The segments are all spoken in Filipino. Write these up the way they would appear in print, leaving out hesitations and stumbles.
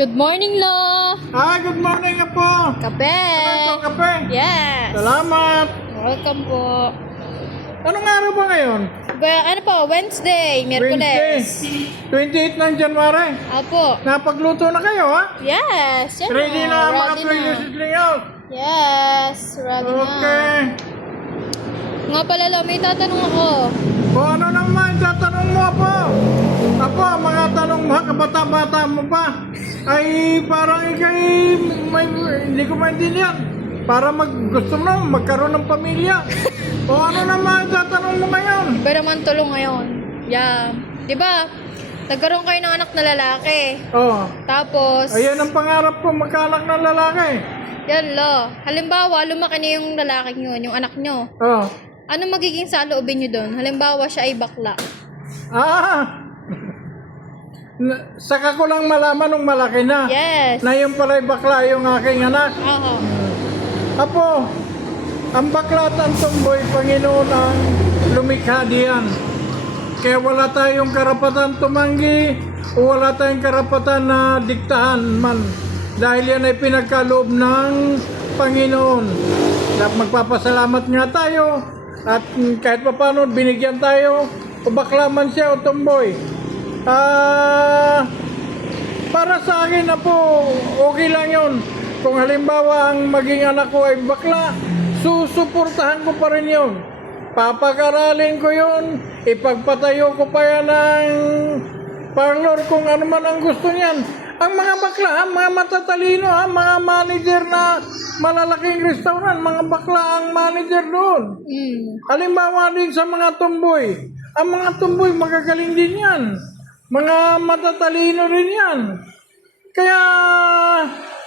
Good morning, Lo! Good morning po. Kape! Ano po, kape? Yes! Salamat. Welcome po. Anong araw ba ngayon? Ano po? Wednesday, Miyerkules. 28 ng January. Apo. Napagluto na kayo, ha? Yes! Yan Ready na ready maka-try yung sidling out. Yes! Ready na. Okay. Nga pala, Lo, may tatanong ako. O ano naman, tatanong mo po. Apo, mga tanong mo, kabata-bata mo pa. Ay parang ikay, hindi ko maintindihan. Para gusto mo magkaroon ng pamilya. O ano naman, tatanong mo ngayon? Iba naman tulong ngayon. Yeah. Diba? Nagkaroon kayo ng anak na lalaki. Oh. Tapos, Ayan ang pangarap ko, magkaanak ng lalaki. yan, Lo. Halimbawa, lumaki na yung lalaki nyo, yung anak nyo. Oh. Ano magiging saloobin nyo doon? Halimbawa, siya ay bakla. Saka ko lang malaman nung malaki na. Yes. Na yung pala'y bakla yung aking anak. Oo. Apo, ang bakla at ang tumboy, Panginoon ang lumikha diyan. Kaya wala tayong karapatan tumanggi o wala tayong karapatan na diktahan man. Dahil yan ay pinagkaloob ng Panginoon. Dapat magpapasalamat nga tayo at kahit pa paano binigyan tayo o bakla man siya o tumboy. Para sa akin na po, okay lang yun. Kung halimbawa ang maging anak ko ay bakla, susuportahan ko pa rin yun. Papakaralin ko yun, ipagpatayo ko pa yan ng parlor kung ano man ang gusto niyan. Ang mga bakla, mga matatalino, mga manager na malalaking restaurant, mga bakla ang manager doon. Halimbawa din sa mga tumboy. Ang mga tumboy magagaling din yan. Mga matatalino rin yan. Kaya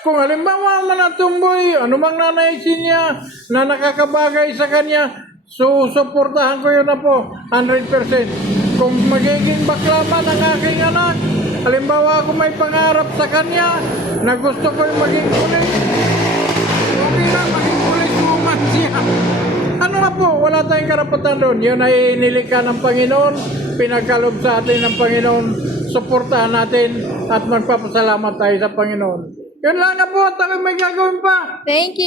kung halimbawa mga tumboy, anumang nanaisin niya na nakakabagay sa kanya, susuportahan ko yun na po, 100%. Kung magiging bakla man ang aking anak, halimbawa ako may pangarap sa kanya na gusto ko yung maging pulis, okay na, maging pulis woman siya. Ano na po, wala tayong karapatan doon. Yun ay nilikha ng Panginoon, pinagkalob sa atin ng Panginoon, suportahan natin at magpapasalamat tayo sa Panginoon. Yun lang na po, at ako may gagawin pa. Thank you.